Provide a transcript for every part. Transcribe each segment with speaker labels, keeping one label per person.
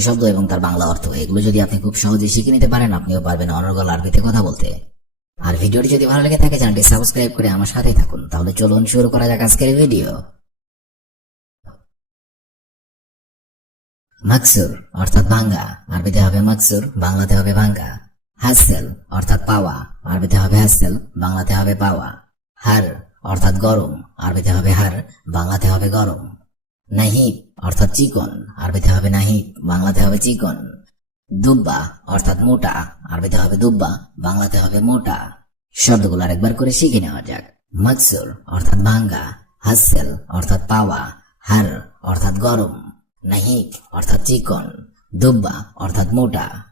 Speaker 1: শব্দ এবং তার বাংলা অর্থ। এগুলো যদি আপনি খুব সহজে শিখে নিতে পারেন, আপনিও পারবেন অনর্গল আরবিতে কথা বলতে। আর ভিডিওটি যদি ভালো লেগে থাকে, চ্যানেলটি সাবস্ক্রাইব করে আমার সাথেই থাকুন। তাহলে চলুন শুরু করা যাক আজকের ভিডিও। মাকসুর অর্থাৎ ভাঙ্গা, আরবিতে হবে মাকসুর, বাংলাতে হবে ভাঙ্গা। হাসেল অর্থাৎ পাওয়া, আরবিতে হবে হাসেল বাংলাতে হবে পাওয়া। হার অর্থাৎ গরম, আরবিতে হবে হার, বাংলাতে হবে গরম। নাহিব অর্থাৎ চিকন, আরবিতে হবে নাহিব বাংলাতে হবে চিকন। দুব্বা, অর্থাৎ মোটা, আরবিতে হবে দুব্বা, বাংলাতে হবে মোটা। শব্দগুলো আরেকবার করে শিখে নেওয়া যাক। মকসুর অর্থাৎ ভাঙ্গা। হাসেল, অর্থাৎ পাওয়া। হার, অর্থাৎ গরম। নাহিক, অর্থাৎ চিকন। দুব্বা, অর্থাৎ মোটা।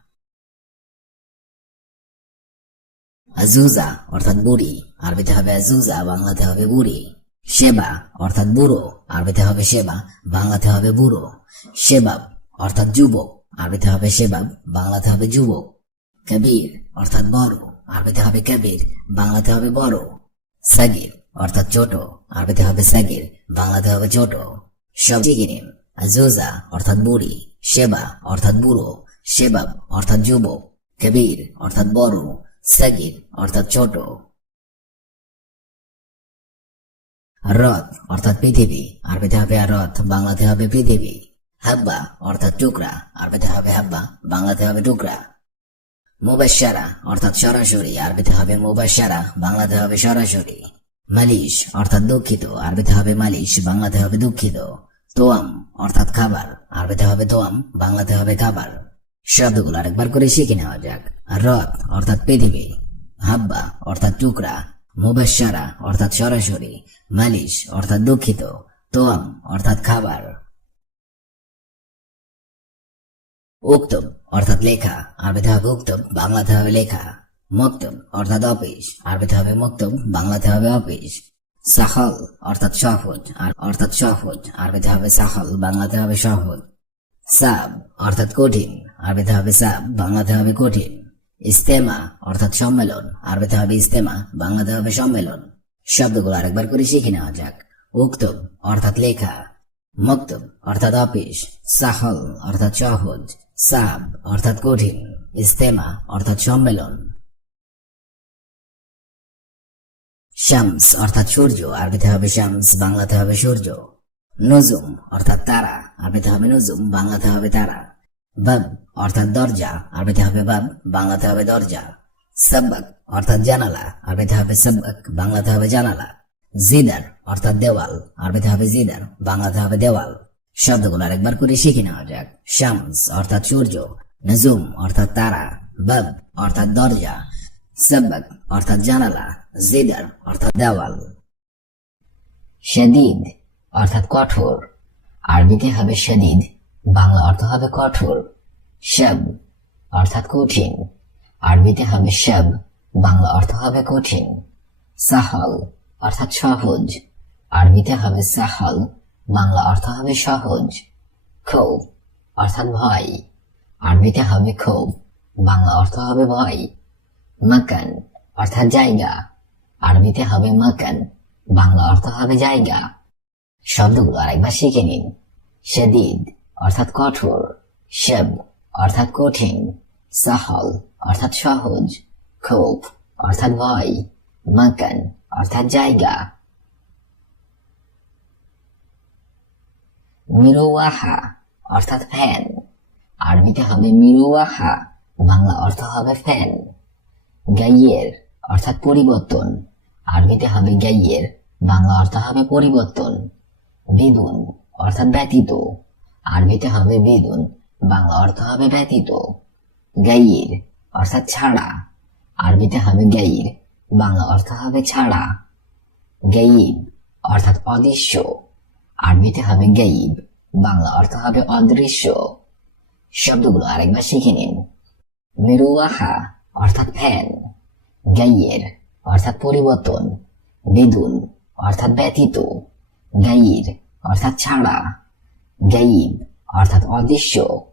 Speaker 1: আজুজা, অর্থাৎ বুড়ি। আরবিতে হবে আজুজা, বাংলাতে হবে বুড়ি। সেবা অর্থাৎ বুড়ো, আরবিতে হবে সেবা, বাংলাতে হবে বুড়ো। সেবাব অর্থাৎ যুবক, আরবিতে হবে সেবাব বাংলাতে হবে যুবক। কবির অর্থাৎ বড়, আরবিতে হবে কবির, বাংলাতে হবে বড়। সাগির অর্থাৎ ছোট, আরবিতে হবে সাগির, বাংলাতে হবে ছোট। সব শিখে নিন আজুজা অর্থাৎ বুড়ি। সেবা অর্থাৎ বুড়ো সেবাব অর্থাৎ যুবক। কবির অর্থাৎ বড়, সাগির অর্থাৎ ছোট। রথ, অর্থাৎ পৃথিবী। আরবিতে হবে রথ, বাংলাতে হবে পৃথিবী। হাব্বা, অর্থাৎ টুকরা। আরবিতে হবে হাব্বা, বাংলাতে হবে টুকরা। মুবাসারা অর্থাৎ সরাসরি। আরবিতে হবে মুবাসারা বাংলাতে হবে সরাসরি। মালিশ, অর্থাৎ দুঃখিত। আরবিতে হবে মালিশ, বাংলাতে হবে দুঃখিত। তোয়াম, অর্থাৎ খাবার। আরবিতে হবে তোয়াম, বাংলাতে হবে খাবার। শব্দগুলো আরেকবার করে শিখে নেওয়া যাক। রথ, অর্থাৎ পৃথিবী। হাব্বা, অর্থাৎ টুকরা। মুবাসারা অর্থাৎ সরাসরি, মালিশ, অর্থাৎ দুঃখিত, তোয়াম, অর্থাৎ খাবার। উক্তম, অর্থাৎ লেখা, আরবিতে হবে উক্তম, বাংলাতে হবে লেখা। মক্তম, অর্থাৎ অফিস, আরবিতে হবে মক্তম, বাংলাতে হবে অফিস। সাহল অর্থাৎ সহজ, আর অর্থাৎ সহজ, আরবিতে হবে সাহল বাংলাতে হবে সহজ। সাব, অর্থাৎ কঠিন, আরবিতে হবে সাব, বাংলাতে হবে কঠিন। ইস্তেমা, অর্থাৎ সম্মেলন। আরবিতে হবে ইস্তেমা, বাংলাতে হবে সম্মেলন। শব্দগুলো আরেকবার করে শিখে নেওয়া যাক। উক্তম, অর্থাৎ লেখা। মক্তব অর্থাৎ অফিস। সাহল, অর্থাৎ সহজ। সাব, অর্থাৎ কঠিন। ইস্তেমা, অর্থাৎ সম্মেলন। শামস, অর্থাৎ সূর্য। আরবিতে হবে শামস, বাংলাতে হবে সূর্য। নজুম, অর্থাৎ তারা। আরবিতে হবে নজুম, বাংলাতে হবে তারা। বাব অর্থাৎ দরজা আরবিতে হবে বাব বাংলাতে হবে দরজা। সাব্বাক অর্থাৎ জানালা আরবিতে হবে সাব্বাক, বাংলাতে হবে জানালা। জিদার অর্থাৎ দেওয়াল আরবিতে হবে জিদার বাংলাতে হবে দেওয়াল। শব্দগুলো আরেকবার করে শিখে নেওয়া যাক। শামস অর্থাৎ সূর্য, নজুম অর্থাৎ তারা বাব অর্থাৎ দরজা। সাব্বাক অর্থাৎ জানালা জিদার অর্থাৎ দেওয়াল। শদীদ অর্থাৎ কঠোর, আরবিতে হবে শদীদ। বাংলা অর্থ হবে কঠোর শব অর্থাৎ কঠিন। আরবিতে হবে শব বাংলা অর্থ হবে কঠিন। সাহল অর্থাৎ সহজ। আরবিতে হবে সাহল, বাংলা অর্থ হবে সহজ। ক্ষোভ অর্থাৎ ভয়। আরবিতে হবে ক্ষোভ, বাংলা অর্থ হবে ভয়। মাকান অর্থাৎ জায়গা। আরবিতে হবে মাকান, বাংলা অর্থ হবে জায়গা। শব্দগুলো আরেকবার শিখে নিন। শদীদ অর্থাৎ কঠোর শব অর্থাৎ কঠিন, সাহল, অর্থাৎ সহজ, ক্ষোভ, অর্থাৎ ভয়, মাকান, অর্থাৎ জায়গা। মিরুয়াহা, অর্থাৎ ফ্যান। আরবিতে হবে মিরুয়াহা, বাংলা অর্থ হবে ফ্যান। গাইয়ের, অর্থাৎ পরিবর্তন। আরবিতে হবে গাইয়ের, বাংলা অর্থ হবে পরিবর্তন। বিদুন, অর্থাৎ ব্যতীত। আরবিতে হবে বিদুন, বাংলা অর্থ হবে ব্যতীত। গাইয়ের অর্থাৎ ছাড়া। আরবিতে হবে গাইর বাংলা অর্থ হবে ছাড়া। গাইব অর্থাৎ অদৃশ্য। আরবিতে হবে গাইব বাংলা অর্থ হবে অদৃশ্য। শব্দগুলো আরেকবার শিখে নিন। মেরুয়াহা অর্থাৎ ফ্যান। গাইয়ের অর্থাৎ পরিবর্তন। বিদুন অর্থাৎ ব্যতীত। গাইর অর্থাৎ ছাড়া। গাইব অর্থাৎ অদৃশ্য।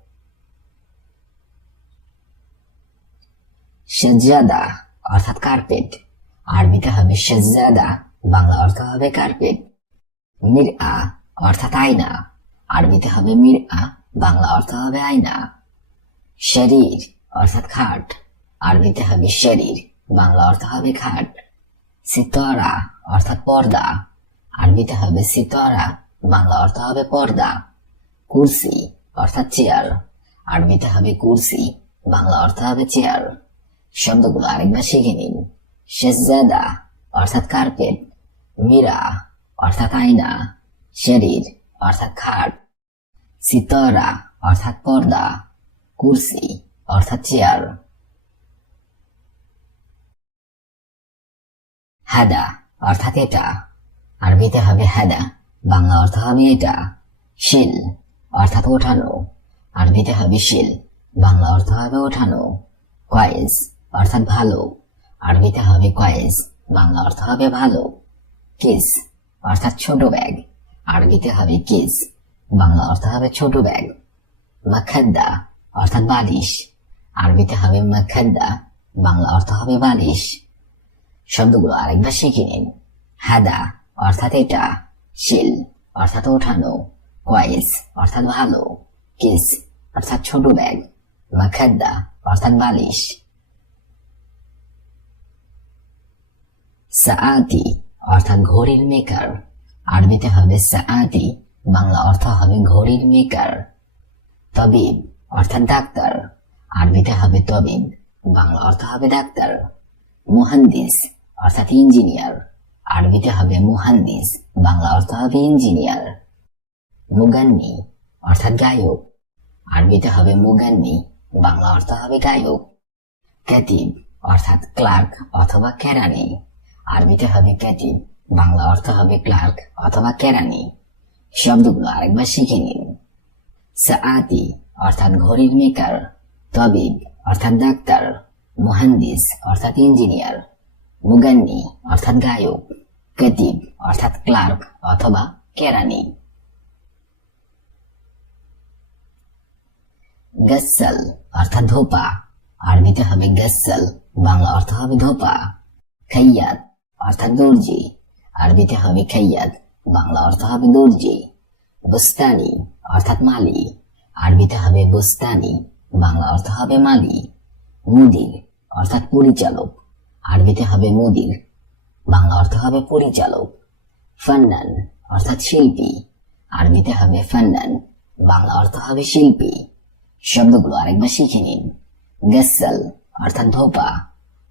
Speaker 1: সাজ্জাদা, অর্থাৎ কার্পেট আরবিতে হবে সাজ্জাদা, বাংলা অর্থ হবে কার্পেট মিরআ, অর্থাৎ আয়না। আরবিতে হবে মিরআ, বাংলা অর্থ হবে আয়না। শরীর, অর্থাৎ খাট। আরবিতে হবে শরীর, বাংলা অর্থ হবে খাট। সিতরা, অর্থাৎ পর্দা। আরবিতে হবে সিতরা, বাংলা অর্থ হবে পর্দা। কুরসি, অর্থাৎ চেয়ার। আরবিতে হবে কুরসি, বাংলা অর্থ হবে চেয়ার। শব্দগুলো আরেকবার শিখে নিন। শেজাদা অর্থাৎ কার্পেট মীরা, অর্থাৎ আয়না। শরীর অর্থাৎ খাট। সিতরা, অর্থাৎ পর্দা। কুরসি, অর্থাৎ চেয়ার। হাদা, অর্থাৎ এটা। আরবিতে হবে হাদা, বাংলা অর্থ হবে এটা। শিল অর্থাৎ ওঠানো। আরবিতে হবে শিল, বাংলা অর্থ হবে ওঠানো। কয়েস অর্থাৎ ভালো। আরবিতে হবে কয়েস বাংলা অর্থ হবে ভালো। কিস অর্থাৎ ছোট ব্যাগ আরবিতে হবে কিস বাংলা অর্থ হবে ছোট ব্যাগ মাখাদ্দা অর্থাৎ বালিশ। আরবিতে হবে মাখাদ্দা বাংলা অর্থ হবে বালিশ। শব্দগুলো আরেকবার শিখে নিন। হাদা অর্থাৎ এটা। শিল, অর্থাৎ ওঠানো। কয়েস অর্থাৎ ভালো, কেস, অর্থাৎ ছোট ব্যাগ, বা মাখাদ্দা অর্থাৎ বালিশ। সাআতি, অর্থাৎ ঘড়ির মেকার। আরবিতে হবে সাআতি, বাংলা অর্থ হবে ঘড়ির মেকার। তবিব, অর্থাৎ ডাক্তার। আরবিতে হবে তবিব, বাংলা অর্থ হবে ডাক্তার। মুহান্দিস অর্থাৎ ইঞ্জিনিয়ার। আরবিতে হবে মুহান্দিস বাংলা অর্থ হবে ইঞ্জিনিয়ার। মুগান্নি, অর্থাৎ গায়ক। আরবিতে হবে মুগান্নি, বাংলা অর্থ হবে গায়ক। ক্যাতিব অর্থাৎ ক্লার্ক অথবা কেরানি। আরবিতে হবে ক্যাতিব বাংলা অর্থ হবে ক্লার্ক অথবা কেরানি। শব্দগুলো আরেকবার শিখে নিন। সাআতি, অর্থাৎ ঘড়ির মেকার। তবিব, অর্থাৎ ডাক্তার। মুহান্দিস, অর্থাৎ ইঞ্জিনিয়ার। মুগান্নি, অর্থাৎ গায়ক। কেতিব অর্থাৎ ক্লার্ক অথবা কেরানি। গসল, অর্থাৎ ধোপা। আরবিতে হবে গসল, বাংলা অর্থ হবে ধোপা। খাইয়াত অর্থাৎ দর্জি। আরবিতে হবে খাইয়াত বাংলা অর্থ হবে দর্জি। বুস্তানি, অর্থাৎ মালি। আরবিতে হবে বুস্তানি, বাংলা অর্থ হবে মালি। মুদির, অর্থাৎ পরিচালক। আরবিতে হবে মুদির, বাংলা অর্থ হবে পরিচালক। ফান্নান, অর্থাৎ শিল্পী। আরবিতে হবে ফান্নান, বাংলা অর্থ হবে শিল্পী। শব্দগুলো আরেকবার শিখে নিন গসল, অর্থাৎ ধোপা।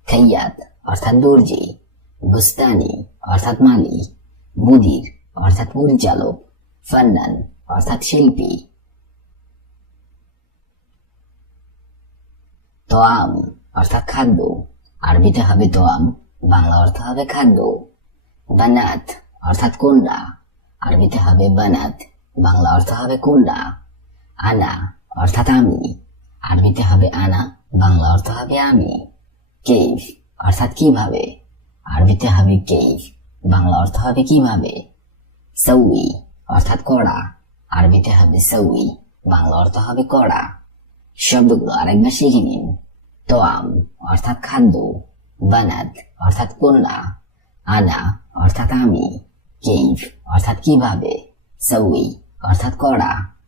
Speaker 1: খাইয়াত অর্থাৎ দর্জি। বুস্তানি অর্থাৎ মালি মুদির, অর্থাৎ পরিচালক। ফান্নান, অর্থাৎ শিল্পী। তোয়াম, অর্থাৎ খাদ্য। আরবিতে হবে তোয়াম, বাংলা অর্থ হবে খাদ্য। বানাত, অর্থাৎ কন্যা। আরবিতে হবে বানাত, বাংলা অর্থ হবে কন্যা। আনা অর্থাৎ আমি। আরবিতে হবে আনা, বাংলা অর্থ হবে আমি। কেইফ, অর্থাৎ কীভাবে? আরবিতে হবে কেইফ, বাংলা অর্থ হবে কীভাবে? সৌই, অর্থাৎ কড়া। আরবিতে হবে সৌই, বাংলা অর্থ হবে কড়া। শব্দগুলো আরেকবার শিখে নিন। তোয়াম, অর্থাৎ খাদ্য। বানাত, অর্থাৎ কন্যা। আনা, অর্থাৎ আমি। কেইফ, অর্থাৎ কীভাবে? সৌই, অর্থাৎ কড়া।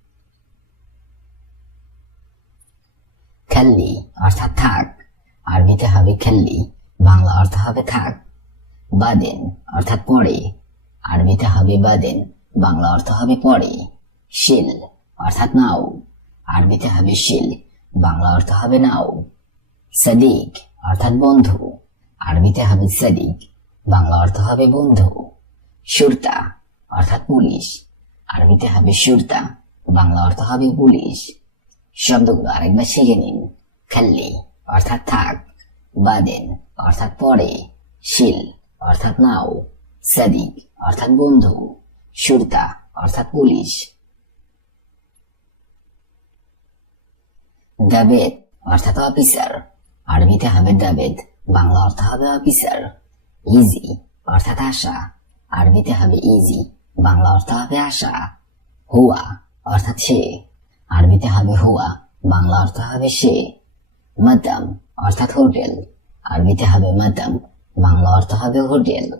Speaker 1: খেল্লি, অর্থাৎ থাক। আরবিতে হবে খেল্লি, বাংলা অর্থ হবে থাক। বাদেন, অর্থাৎ পড়ে। আরবিতে হবে বাদেন, বাংলা অর্থ হবে পড়ে। শিল, অর্থাৎ নাও। আরবিতে হবে শিল, বাংলা অর্থ হবে নাও। সাদিক, অর্থাৎ বন্ধু। আরবিতে হবে সাদিক, বাংলা অর্থ হবে বন্ধু। সুরতা, অর্থাৎ পুলিশ। আরবিতে হবে সুরতা, বাংলা অর্থ হবে পুলিশ। শব্দগুলো আরেকবার শিখে নিন। খাল্লি অর্থাৎ থাক, বাদেন অর্থাৎ পরে, শিল অর্থাৎ নাও, সাদিক অর্থাৎ বন্ধু, সুরতা অর্থাৎ পুলিশ। দাবেদ অর্থাৎ অফিসার, আরবিতে হবে দাবেদ, বাংলা অর্থ হবে অফিসার। ইজি অর্থাৎ আশা, আরবিতে হবে ইজি, বাংলা অর্থ হবে আশা। হুয়া অর্থাৎ সে। আরবিতে হবে হুয়া, বাংলা অর্থ হবে সে, মাতাম অর্থাৎ হোটেল। আরবিতে হবে মাতাম, বাংলা অর্থ হবে হোটেল।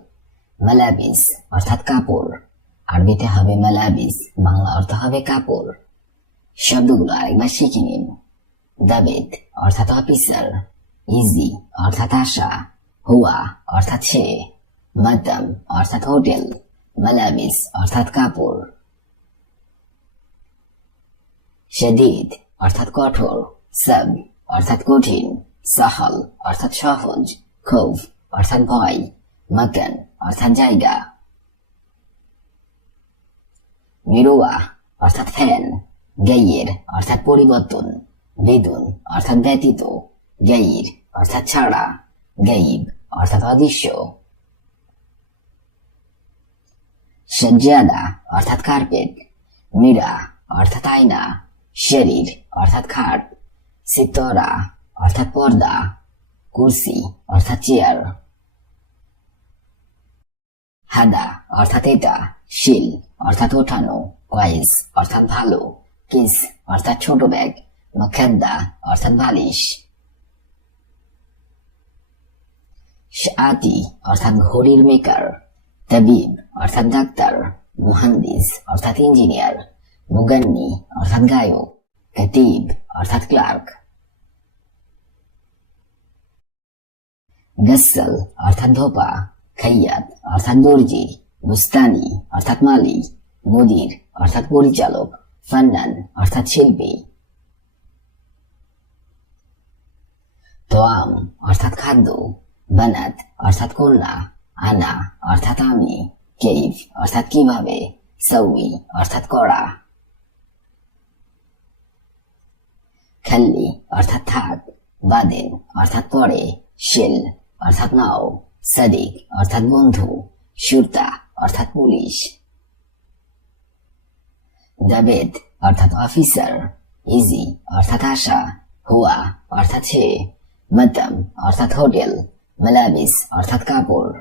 Speaker 1: মালাবিস অর্থাৎ কাপড়। আরবিতে হবে মালাবিস বাংলা অর্থ হবে কাপড়। শব্দগুলো আরেকবার শিখে নিন। দাবেদ অর্থাৎ অফিসার। ইজি অর্থাৎ আশা। হুয়া অর্থাৎ সে। মাতাম অর্থাৎ হোটেল। মালাবিস অর্থাৎ কাপড়। শদীদ অর্থাৎ কঠোর সাব অর্থাৎ কঠিন সাহল অর্থাৎ সহজ ক্ষোভ অর্থাৎ ভয় মাকান অর্থাৎ জায়গা মিরুয়া অর্থাৎ ফ্যান গাইয়ের অর্থাৎ পরিবর্তন বেদুন অর্থাৎ ব্যতীত গাইর অর্থাৎ ছাড়া গাইব অর্থাৎ অদৃশ্য সজ্জাদা অর্থাৎ কার্পেট মীরা অর্থাৎ আয়না শরীর অর্থাৎ খাট সিতরা অর্থাৎ পর্দা, কুর্সি, অর্থাৎ চেয়ার। হাদা, অর্থাৎ এটা, শিল, অর্থাৎ ওঠানো কয়েস অর্থাৎ ভালো, কিস, অর্থাৎ ছোট ব্যাগ, মখাদ্দা, অর্থাৎ বালিশ। শাতি, অর্থাৎ ঘড়ির মেকার তাবিব, অর্থাৎ ডাক্তার, মুহান্দিস, অর্থাৎ ইঞ্জিনিয়ার। মুগান্নি অর্থাৎ গায়ক কাতিব অর্থাৎ ক্লার্ক গসল অর্থাৎ ধোপা খাইয়াত অর্থাৎ দর্জি বুস্তানি অর্থাৎ মালি মুদির অর্থাৎ পরিচালক ফান্নান অর্থাৎ শিল্পী তোয়াম অর্থাৎ খাদ্য বানাত অর্থাৎ কন্যা আনা অর্থাৎ আমি কেইফ অর্থাৎ কীভাবে সৌই অর্থাৎ করা খাল্লি অর্থাৎ থাক, বাদেন, অর্থাৎ পরে, শেল, অর্থাৎ নাও, সাদিক, অর্থাৎ বন্ধু, সুরতা, অর্থাৎ পুলিশ। দাবেদ, অর্থাৎ অফিসার, ইজি, অর্থাৎ আশা, হুয়া, অর্থাৎ সে মাতাম, অর্থাৎ হোটেল, মালাবিস, অর্থাৎ কাপড়।